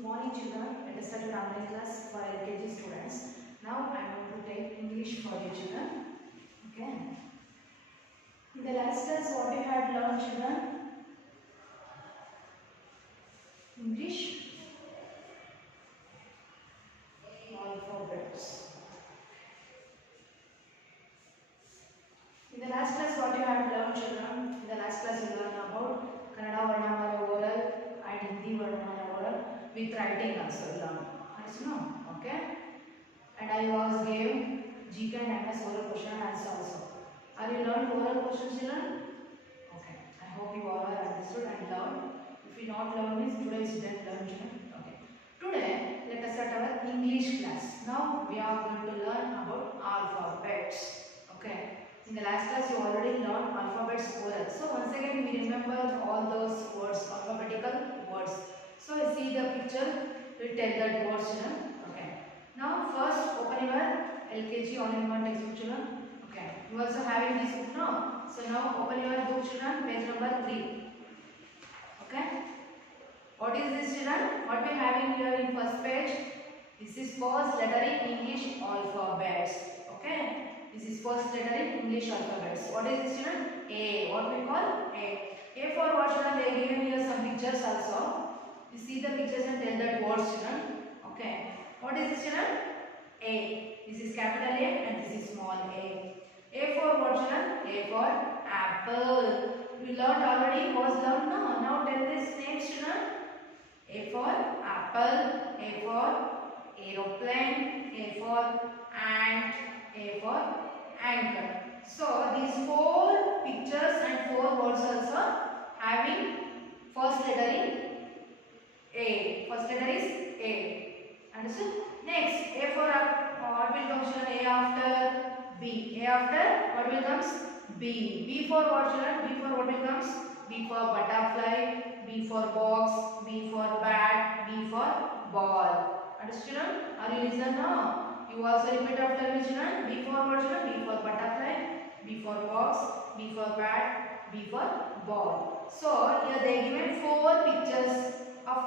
Good morning children. Let us start your online class for LKG students. Now I am going to take English for you children. Okay. In the last class what we had learned children? English alphabets. In the last class what you had learned children? In the last class you learned about Kannada Varnamala oral and Hindi Varnamala oral with writing also learned. As you know, okay? And I was gave GK and MS oral question and answer also. Are you learned oral questions children? Okay. I hope you all are understood and learned. If you not learn means today is didn't learn children. Okay. Today let us start our English class. Now we are going to learn about alphabets. Okay. In the last class you already learned alphabets oral. So once again we remember all those words, alphabetical words. So you see the picture, we tell that words children. Okay. Now first open your LKG all-in-one textbook children. Okay. You also having this book now. So now open your book children, page number 3. Okay. What is this children? What we having here in first page? This is first letter in English alphabets. Okay. This is first letter in English alphabets. What is this children? A. What we call A. A for what children? They given here some pictures also. You see the pictures and tell that words children. Okay. What is this children? A. This is capital A and this is small a. A for what children? A for apple. We learned already. Was learned now. Now tell this name children. A for apple. A for aeroplane. A for ant. A for anchor. So these 4 pictures and 4 words also having first letter in A. First letter is A. Understood? Next, A for what will come children? A after B. A after what will comes? B. B for what children? B for what will comes? B for butterfly. B for box. B for bat. B for ball. Understood children? Are you listen now? You also repeat after me children. B for what children? B for butterfly. B for box. B for bat. B for ball. So here they given 4 pictures of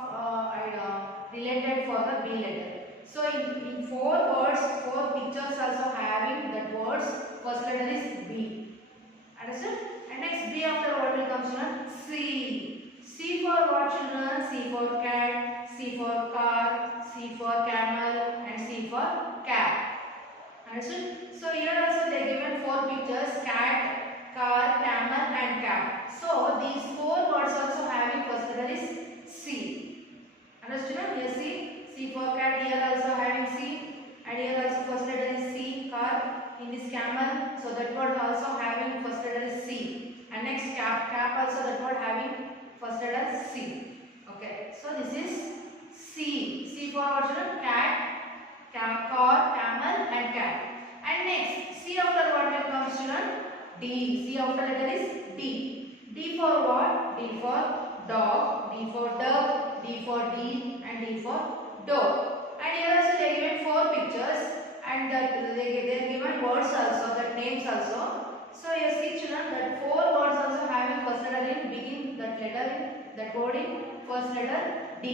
related for the B letter. So in 4 words, 4 pictures also having that words. First letter is B. Understood? And next B after what will come children? C. C for what children? C for cat. C for car. C for camel. And C for cat. Understood? So here also they given 4 pictures: cat, car, camel, and cat. So these 4 words also having first letter is C. Understood? Here C. C for cat. Here also having C. And here also first letter is C. Car. In this camel. So that word also having first letter is C. And next cap. Cap also that word having first letter is C. Okay. So this is C. C for what children? Cat, car, camel, and cat. And next C after what will come children? D. C after letter is D. D for what? D for dog. D for duck. D for deer. And D for dog. And here also they given 4 pictures and they are given words also, that names also. So you see children that 4 words also having first letter in begin that letter that word in first letter D.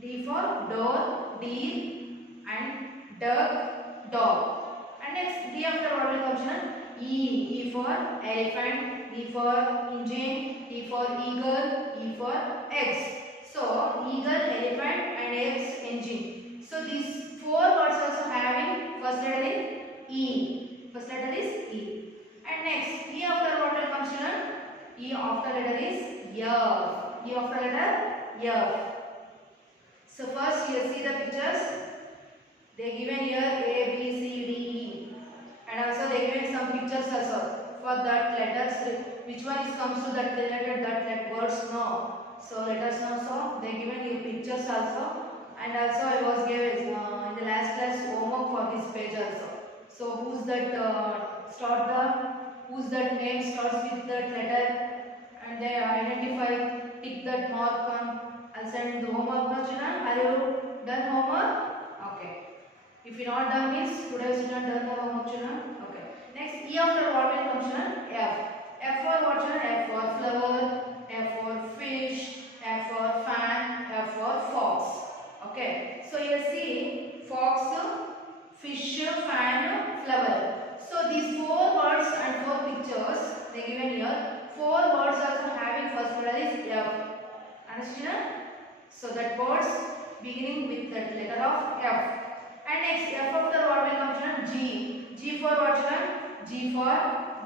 D for door, deer, and duck, dog. And next D after what will come children? E. E for elephant. E for engine. E for eagle. E for eggs. So eagle, elephant, and eggs, engine. So these 4 words also having first letter in E. First letter is E. And next E after what will come children? E after letter is F. E after letter F. So first you see the pictures. They given here A, B, C, D, E. And also they given some pictures also for that letters. Which one is comes to that related that words no. So let us know. So they given you pictures also. And also I was given in the last class homework for this page also. So who's that who's that name starts with that letter and they identify, tick that mark on. I'll send the homework now children. Are you done homework? Okay. If you not done means today you not done the homework children. Okay. Next E after what will come children? F. F for what children? F for flower. F for fish. F for fan. F for fox. So that words beginning with that letter of F. And next F after what will come children? G. G for what children? G for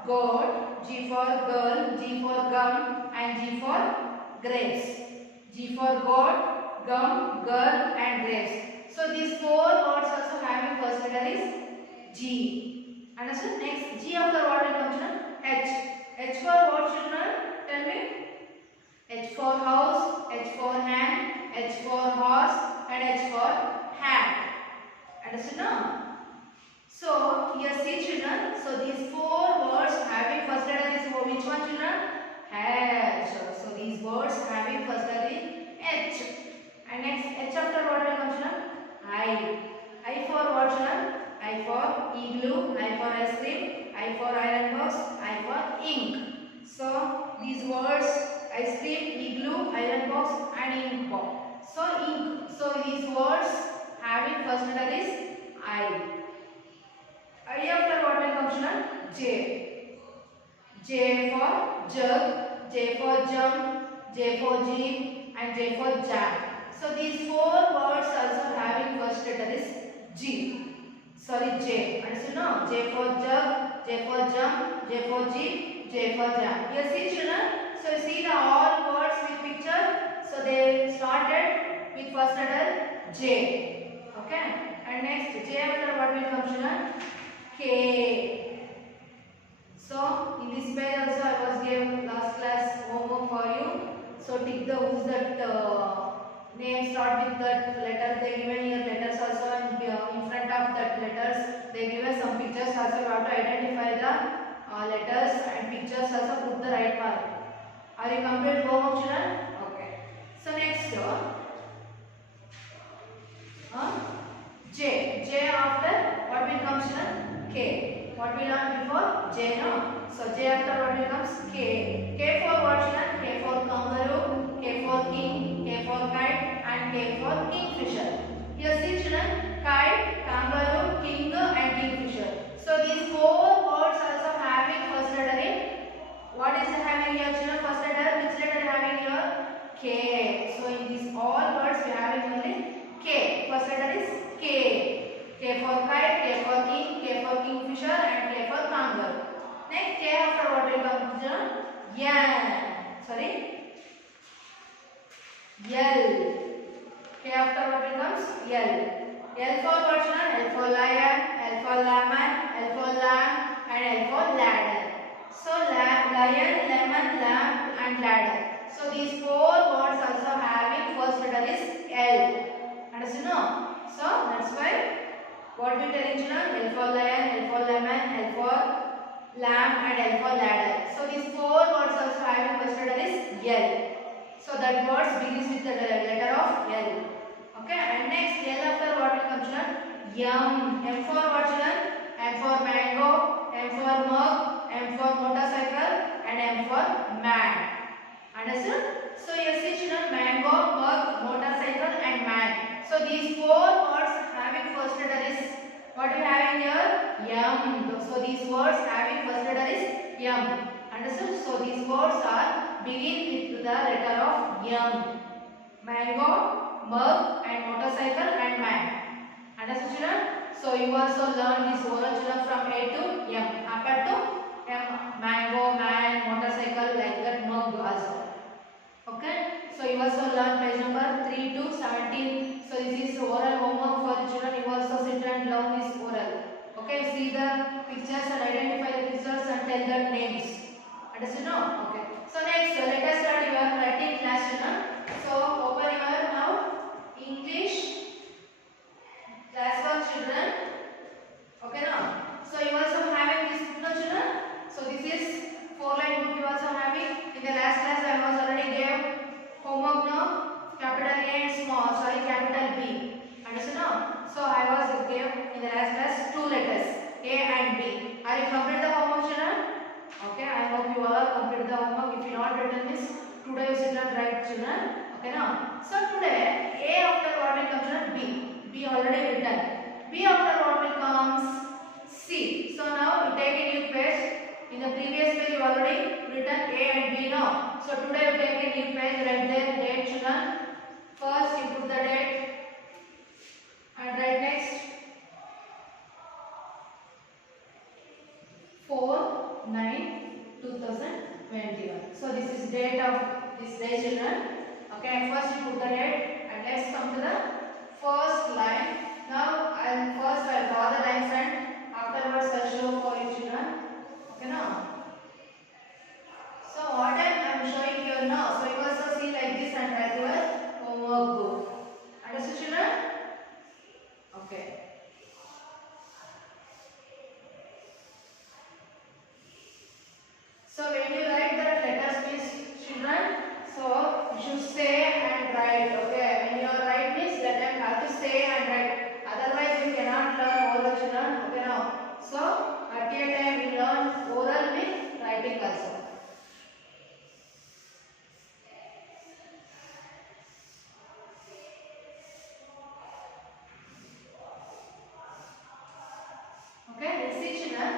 goat, G for girl, G for gum and G for grapes. G for goat, gum, girl and grapes. So these four words also having first letter is G. Understand? Next G after what will come children? H. H for what children? Tell me. H for house, H for hand, H for horse and H for hat. Understand now? So here see children. So these four words having first letter is which one children? H. So these words having first letter is H. And next H after what will come children? I. I for what children? I for igloo, I for ice cream, I for iron box, I for ink. So these words ice cream, igloo, iron box and ink box. So ink. So these words having first letter is I. I after what will come children? J. J for jug, J for jump, J for jeep and J for jam. So these four words also having first letter is G. Sorry, J. Understand no? J for jug, J for jump, J for jeep, J for jam. You see children? So you see the all words with picture. So they started with first letter J. Okay. And next J after what will come children? K. So in this page also I was gave last class homework for you. So tick the who's that name start with that letter. They given here letters also and in front of that letters they given some pictures also. You have to identify the letters and pictures also put the right mark. Are you complete homework children? Okay. So next J. J after what will come children? K. What we learned before? J no. So J after what will comes? K. K for what children? K for kangaroo, K for king, K for kite and K for kingfisher. Here see children, kite, kangaroo, king and kingfisher. So these four words also having first letter in. What is having here children? First letter, which letter having here? K. So in these all words we having only K. First letter is K. K for kite, K for king, K for kingfisher and K for kangaroo. Next K after what will come children? Yan. Sorry. L. K after what will comes? L. L for what children? L for lion, L for lemon, L for lamb and L for ladder. So lion, lemon, lamb and ladder. So these four words also having first letter is L. Understand no? So that's why what we telling children? L for lion, L for lemon, L for lamb and L for ladder. So these four words also having first letter is L. So that words begins with the letter of L. Okay. And next L after what will come children? Yum. M for what children? M for mango, M for mug, M for motorcycle and M for man. Understood? So you see children, mango, mug, motorcycle and man. So these four words having first letter is what we have in here? Yum. So these words having first letter is yum. Understood? So these words are begin with the letter of yum. Mango, mug and motorcycle and man. Understood children? So you also learn this oral children from A to M. Up to M. Mango, man, motorcycle like that, mug also. Okay. So you also learn page number 3 to 17. So this is oral homework for children. You also sit and learn this oral. Okay. See the pictures and identify the pictures and tell the names. Understand? No? Okay. So next, let us start your writing class children. So open your now English class for children. Okay now. So you also having this book now children. So this is 4-line book you also having. In the last class I was already gave homework now. Capital A and capital B. Understand now? So I was gave in the last class 2 letters A and B. Are you complete the homework children? Okay. I hope you all complete the homework. If you not written this, today you sit and write children. Okay now. So today A after what will come children? B. B already written. B after what will comes? C. So now you take a new page. In the previous page you already written A and B now. So today you take a new page, write there date children. First you put the date and write next 4/9/2021. So this is date of this day, children. Okay, first you put the date and let's come to the first line. Now I'll draw the lines and afterwards I'll show for you, children. Okay, now. So what I'm showing here now. So you also see like this and write your homework book. Understood, children? Okay. So when you write the letters, means children, so you should say and write. Okay, when you write means that time have to say and write. Otherwise you cannot learn oral, children. Okay, now. So at a time we learn oral with writing also. Okay, let's see, children.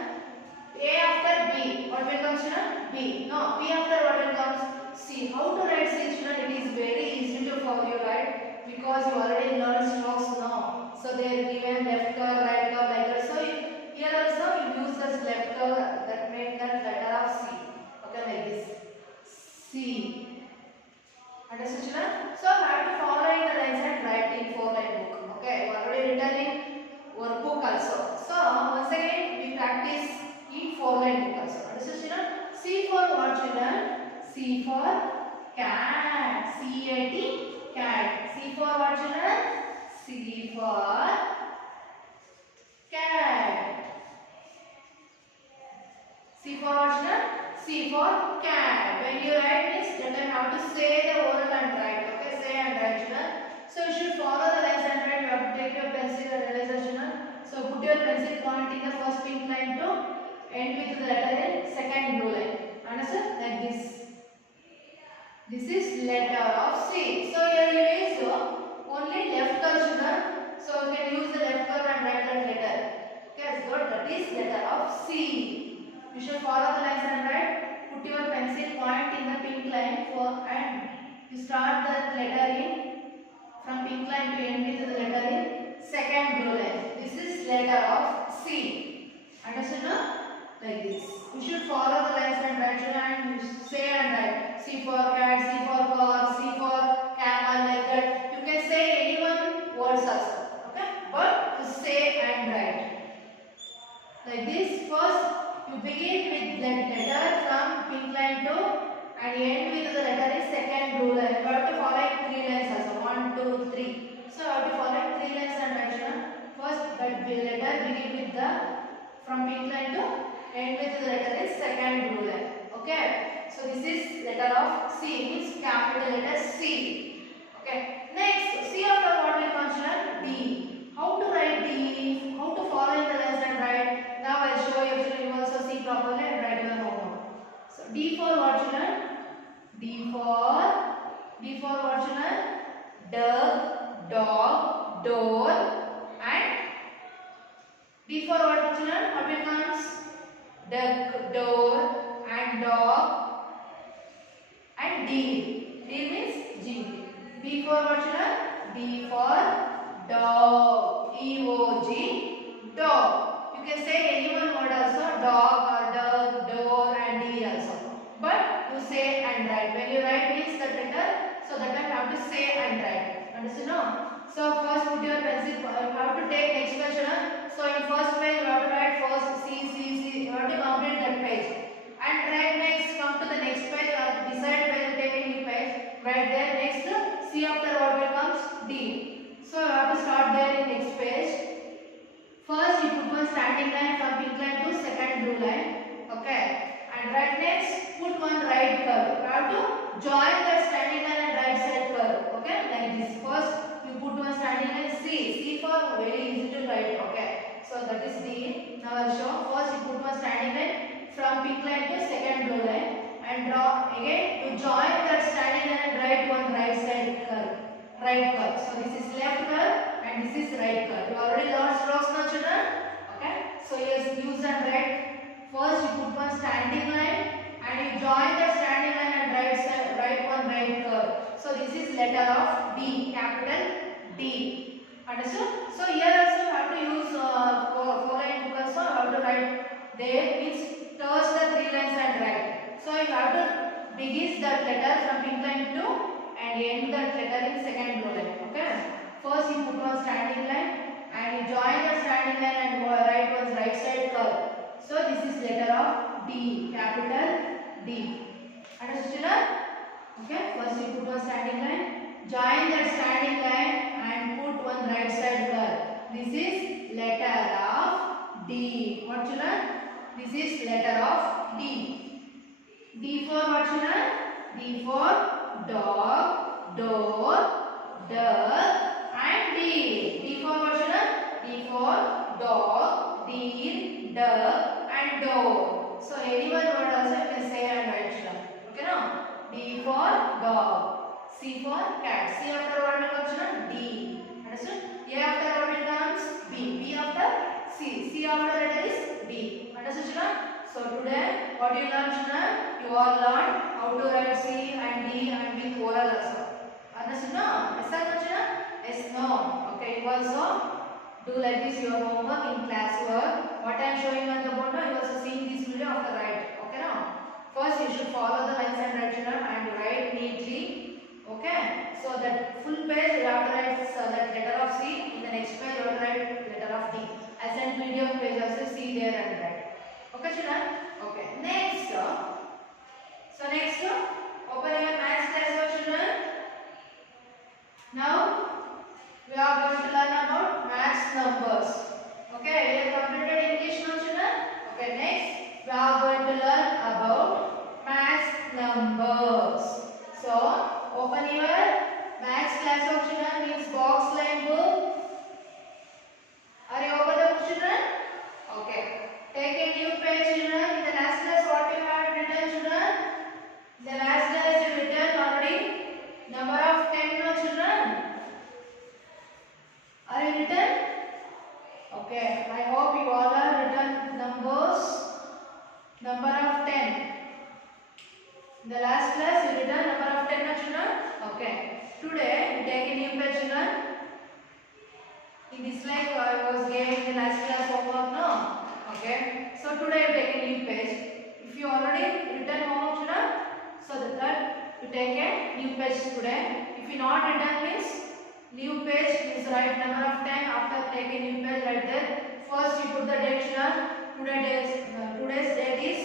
A after B, what will come, children? B. No, B after what will come? C. How to write C, children? It is very easy to follow you, right? Because you already learned strokes now. So they are given left curve, right curve, like that. So here also you use this left curve that make that letter of C. Okay, like this. C. Understood, children? So I have to follow in the lines and write in 4-line book. Okay, you already written in workbook also. So once again we practice in 4-line book also. Understood, children? C for what, children? C for cat. C-A-T, cat. C for what, children? C for cat. C for what, children? C for cat. When you write means that time have to say the oral and write. Okay, say and write, children. So you should follow the lines and write. You have to take your pencil and eraser, children. So put your pencil point in the first pink line to end with the letter in second blue line. Understand? Like this. This is letter of C. So here you use only left curve, children. So you can use the left curve and write that letter. Okay, so that is letter of C. You should follow the lines and write. Put your pencil point in the pink line and you start the letter in from pink line to end with the letter in second blue line. This is letter of C. Understood, no? Like this. You should follow the lines and write, and say and write. C for cat, C for car, C for camel, like that. You can say any one words also. Okay? But you say and write. Like this. First, you begin with that letter from pink line to and end with the letter is second blue line. You have to follow 3 lines also. 1, 2, 3. So you have to follow 3 lines and write. First, that letter begin with the from pink line to end with the letter is second blue line. Okay. So this is letter of C, means capital letter C. Okay. Next, C after what will come, children? D. How to write D? How to follow in the lines and write? Now I will show you, children. You also see properly and write your homework. So D for what, children? D for what, children? Duck, dog, door, and D for what, children? What will comes? Duck, door, and dog, and D. D means G. B for what, children? D for dog. E-O-G, dog. You can say any one word also, dog or duck, door, and D also. But you say and write. When you write means the letter, so that time you have to say and write. Understand? No? So first put your pencil. You have to take next question. So in first page you have to write first C. You have to complete that page. And write next. Come to the next page. Beside page, take a new page. Write there next. C after what will comes? D. So you have to start there in next page. First you put one standing line from pink line to second blue line. Okay. And write next. Put one right curve. You have to join that standing line and right side curve. Okay. Like this. First you put one standing line C. C for very easy to write. Okay. So that is D. Now I will show. First you put one standing line from pink line to second blue line and draw again to join that standing line and write one right side curve. Right curve. So this is left curve and this is right curve. You already learned strokes now, children. Okay. So yes, use and write. First you put one standing line and you join that standing line and write one right curve. So this is letter of D. D. Understood? So here also you have to use four-line book also. How to write there means touch the three lines and write. So you have to begin that letter from pink line to and end that letter in second blue line. Okay. First you put one standing line and you join the standing line and write one's right side curve. So this is letter of D, capital D. Understood children? Okay. First you put one standing line, join that standing line and put one right side curve. This is letter of D. What children? This is letter of D. D for what children? D for dog, door, duck and deer. D for what children? D for dog, deer, duck and door. So any one word also you can say and write children. Okay now? D for dog. C for cat. C after what will come children? D. Understood? A after what will comes? B. B after C. C after letter is D. Understood children? So today what you learn children? You all learn how to write C and D and with oral also. Understood no? Yes or no children? Yes, no. Okay, you also do like this your homework in class work. What I am showing on the board now, you also seeing this video after write. Okay now? First you should follow the lines and write children and write neatly. Okay? So that full page you have to write that letter of C. In the next page you have to write letter of D. I sent PDF page also see there and write. Okay children? Okay. Next. So next open your maths class children. Now we are going to learn about maths numbers. Okay, we have completed English now children. Okay, next we are going to learn about maths numbers. So open your maths class of children means box line book. Are you open the book children? Okay. Take a new page children. In the last class what you have written children? In the last class you written already number of 10 no children. Are you written? Okay. I hope you all are written numbers. Number of 10. In the last class you written number of 10 no children. Okay. Today we take a new page children. In this slide I was giving the last class homework no. Okay. So today we take a new page. If you already written homework children, so that you take a new page today. If you not written means new page is write number of 10 after take a new page right there. First you put the date children. Today's date is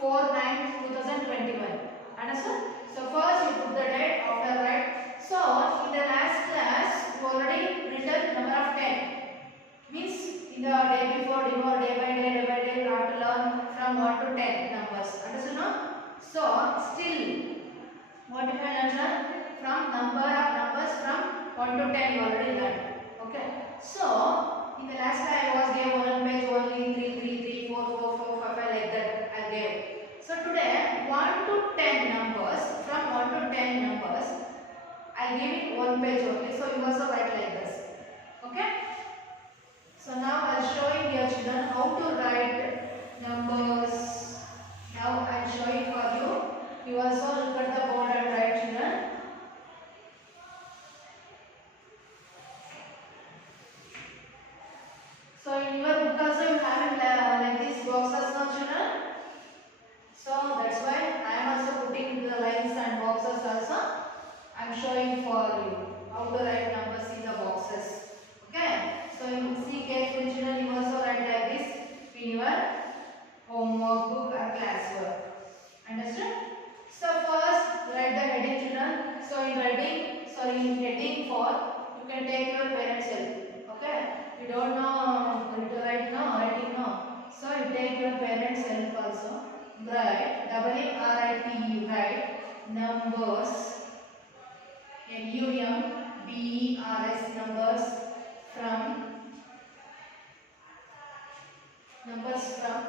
4/9/2021. Understood? So first you put the date after write. So in the last class you already written number of 10. Means in the day before day by day you have to learn from 1 to 10 numbers. Understood no? So still what you can learn from number of numbers from 1 to 10 you already learned. Okay. So in the last time I was gave one page only 3, 3, 3, 4, 4, 4, 5, 5 like that I gave. So today 1 to 10 numbers from 1 to 10 numbers I give it one page only. So you also write like this. Okay. So now I will show you your children how to write numbers. Now I will show you for you. You also look at the board and write children. So in your book also you have like these boxes now children. So that's why I am also putting the lines and boxes also. I am showing for you how to write numbers in the boxes. Okay. So you see carefully children, you also write like this in your homework book or classwork. Understood? So first write the heading children. So in heading for you can take your parents' help. Okay. You don't know writing no. So you take your parents' help also. Write WRITE, write numbers, NUMBERS, numbers from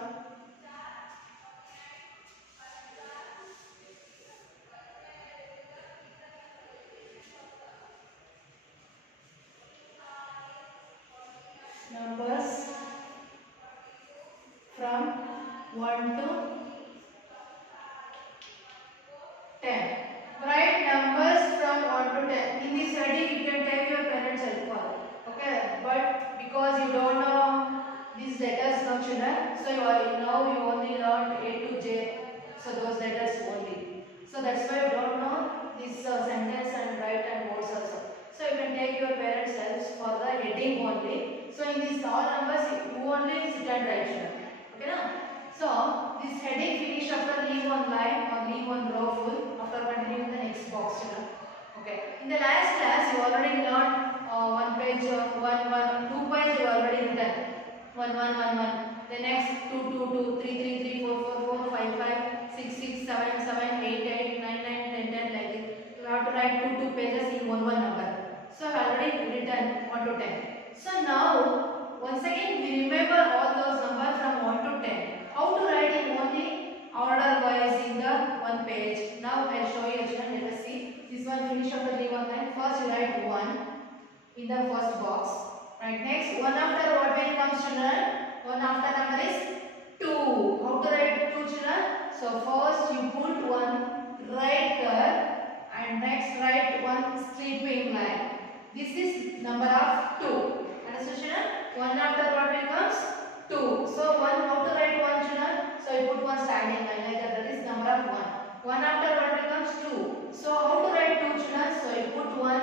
numbers from 1 to 10. Write numbers from 1 to 10. in this heading you can take your parents' help for. Okay, but because you don't know these letters now children, so now you only learned A to J, so those letters only. So that's why you don't know this sentence and write and words also. So you can take your parents' help for the heading only. So in these all numbers you only sit and write children. Okay now? So this heading finish after leave one line or leave one row full after continuing the next box children. Okay. In the last class you already learned one page, two page you already written. One. The next two, three, four, five, 6, 7, 8, 9, 10 like this. You have to write two pages in one number. So I have already written 1 to 10. So now once again we remember all those numbers from 1 to 10. How to write in only order wise in the one page. Now I will show you children. Let us see. This one finish of the leave one line. First you write 1 in the first box. Right, next 1 after what will come children? 1 after number is 2. How to write 2 children? So first you put one right curve and next write one sleeping line. This is number of 2. Understood children? 1 after what will comes? 2. So 1, how to write 1 children? So you put one standing line like that. That is number of 1. 1 after what will comes? 2. So how to write 2 children? So you put one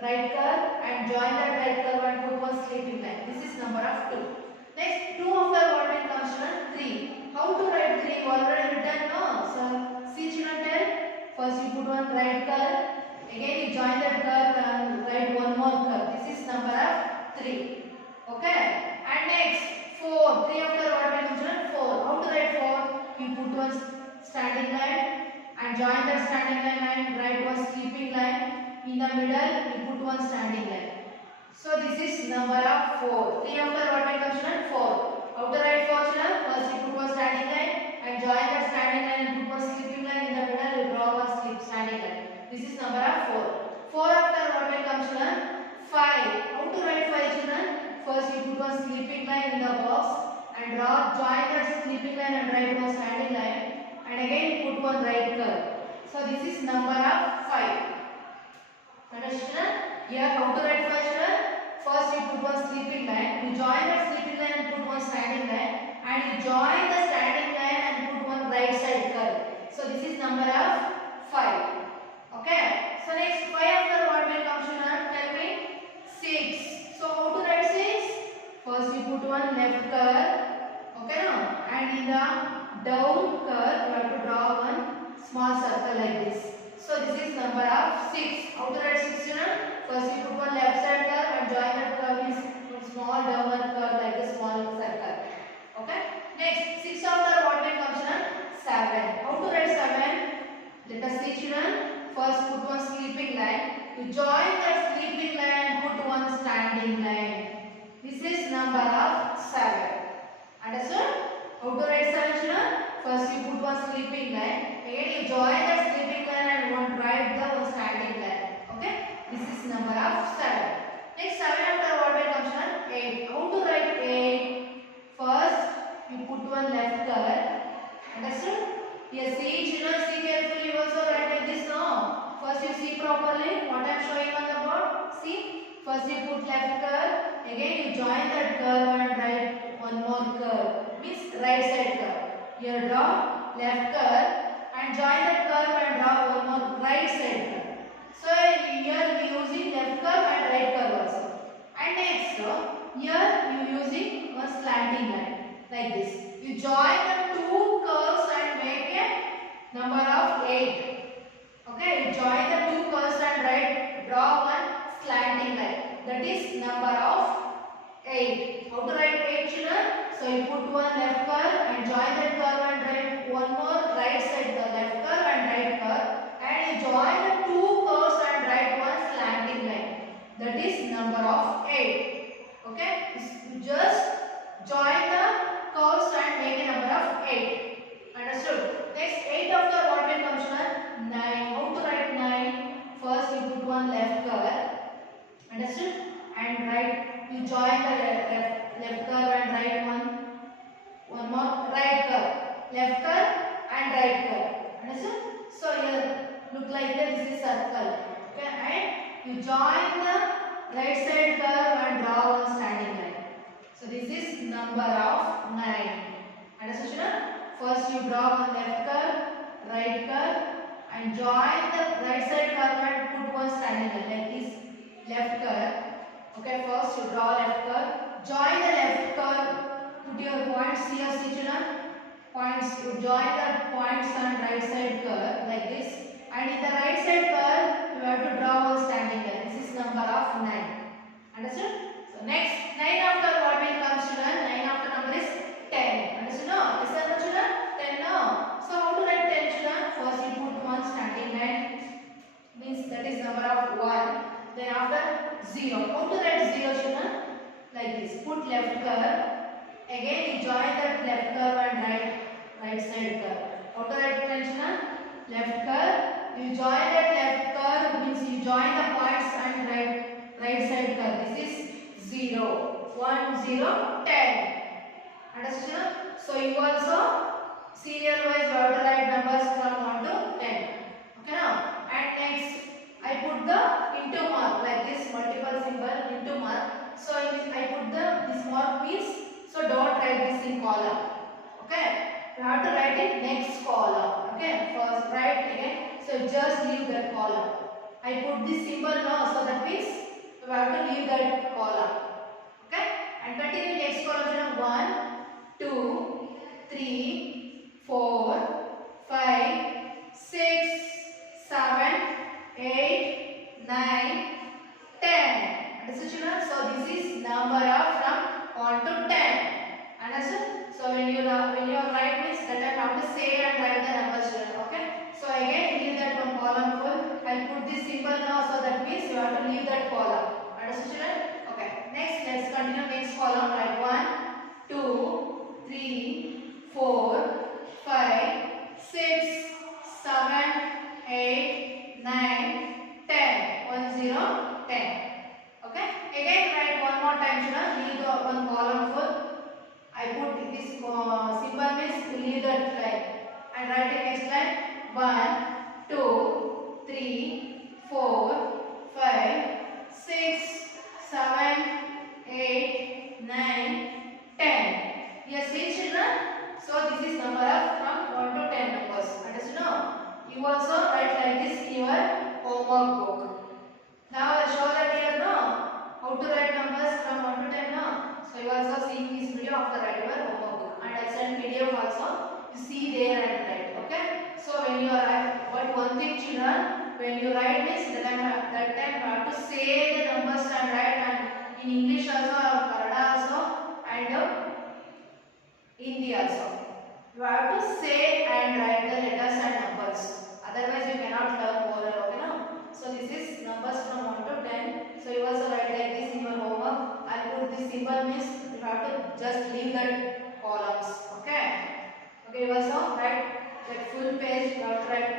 right curve and join that right curve and put one sleeping line. This is number of 2. Next 2 after what will come children? 3. How to write 3? You already written no. So see children tell. First you put one right curve. Again you join that curve and write one more curve. This is number of 3. Okay. And next 4. 3 after what will come children? 4. How to write 4? You put one standing line and join that standing line and write one sleeping line. In the middle, you put one standing line. So this is number of 4. 3 after what will come children? 4. How to write 4 children? First you put one standing line and join that standing line and put one sleeping line. In the middle, you draw one standing line. This is number of 4. 4 after what will come children? 5. How to write 5 children? First you put one sleeping line in the box and join that sleeping line and write one standing line. And again put one right curve. So this is number of 5. Understand? Here how to write 5 children? First you put one sleeping line, you join that sleeping line and put one standing line, and you join the standing line and put one right side curve. So this is number of 5. Okay. So next 5 after what will come children? Tell me. 6. So how to write 6? First you put one left curve. Okay no? And in the down curve you have to draw one small circle like this. So this is number of 6. How to write 6 children? First you put one left side curve and join that curve is one small downward curve like a small circle. Okay. Next 6 after what will come children? 7. How to write 7? Let us see children. First put one sleeping line. You join that sleeping line and put one standing line. This is number of 7. Understood? How to write 7 children? First you put one sleeping line. Again you join that sleeping line and write the one standing line. Okay? This is number of 7. Next 7 after what will come children? 8. How to write 8? First you put one left curve. Understood? Yes, see children, see carefully. You also write like this now. First you see properly what I am showing on the board. See? First you put left curve. Again you join that curve and write one more curve. Means right side curve. Here draw left curve and join that curve and draw one more right side curve. So here we using left curve and right curve also. And next here you using one slanting line like this. You join the two curves and make a number of 8. Okay, you join the two curves and draw one slanting line. That is number of 8. How to write 8 children? So you put one left curve and join that curve and write one more right side curve, left curve and right curve, and you join the two curves and write one slanting line. That is number of 8. Okay? You just join the curves and make a number of 8. Understood? Next 8 after what will come children? 9. How to write 9? First you put one left curve. Understood? And you join the left curve and write one more right curve. Left curve and right curve. you join the right side curve and draw one standing line. So this is number of 9. Understood children? First you draw one left curve, right curve and join the right side curve and put one standing line like this. Left curve. Okay, first you draw left curve, join the left curve, put your points here, see children. Points, you join the points on right side curve like this. And in the right side curve, you have to draw one standing line. This is number of 9. Understood? So next, 9 after what will come children? 9 after number is 10. Understood? No? Is that the children? 10 no. So how to write 10 children? First you put one standing line. Means that is number of 1. Then after 0. How to write 0 children? Like this. Put left curve. Again you join that left curve and right side curve. How to write 10 children? Left curve. You join that left curve means you join the points and right side curve. This is 0, 1, 0, 10. Understood? So you also serial wise you have to write numbers from 1 to 10. Okay now? And next I put the into mark like this multiple symbol into mark. So I put this mark means so don't write this in column. Okay? You have to write it next column. Okay? First write again. So just leave that column. I put this symbol now, so that means you have to leave that column. Okay? And continue next column. 1, 2, 3, 4, 5, 6, 7, 8, 9, 10. Understood children? So this is number of from 1 to 10. Understood? So when you write means that I have to say and write the numbers children. Okay? So again leave that one column full. I'll put this symbol now, so that means you have to leave that column. Understood children? Okay. Next, let's continue next column. Write 1, 2, 3, 4, 5, 6, 7, 8, 9, 10. 1, 0, 10. Okay. Again write one more time children. Leave the one column full. I put this symbol means leave that line and write the next line. 1, 2, 3, 4, 5, 6, 7, 8, 9, 10. Yes, see children? So this is number of from 1 to 10 numbers. Understood now? You also write like this in your homework book. Now I show that here now how to write numbers from 1 to 10 now. So you also see this video after write your homework book. And I send PDF also. You see there and write. Okay? So when you write, but one thing children, when you write means that time you have to say the numbers and write, and in English also, Kannada also, and Hindi also. You have to say and write the letters and numbers. Otherwise you cannot learn oral. Okay now? So this is numbers from 1 to 10. So you also write like this in your homework. I put this symbol means you have to just leave that columns. Okay? Okay, you also write like full page, you have to write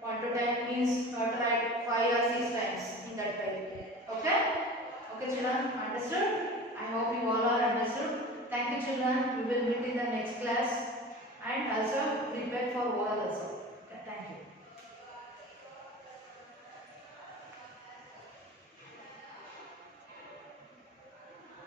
1 to 10 means you have to write 5 or 6 times in that page. Okay? Okay children, understood? I hope you all are understood. Thank you children. We will meet in the next class and also prepare for oral also.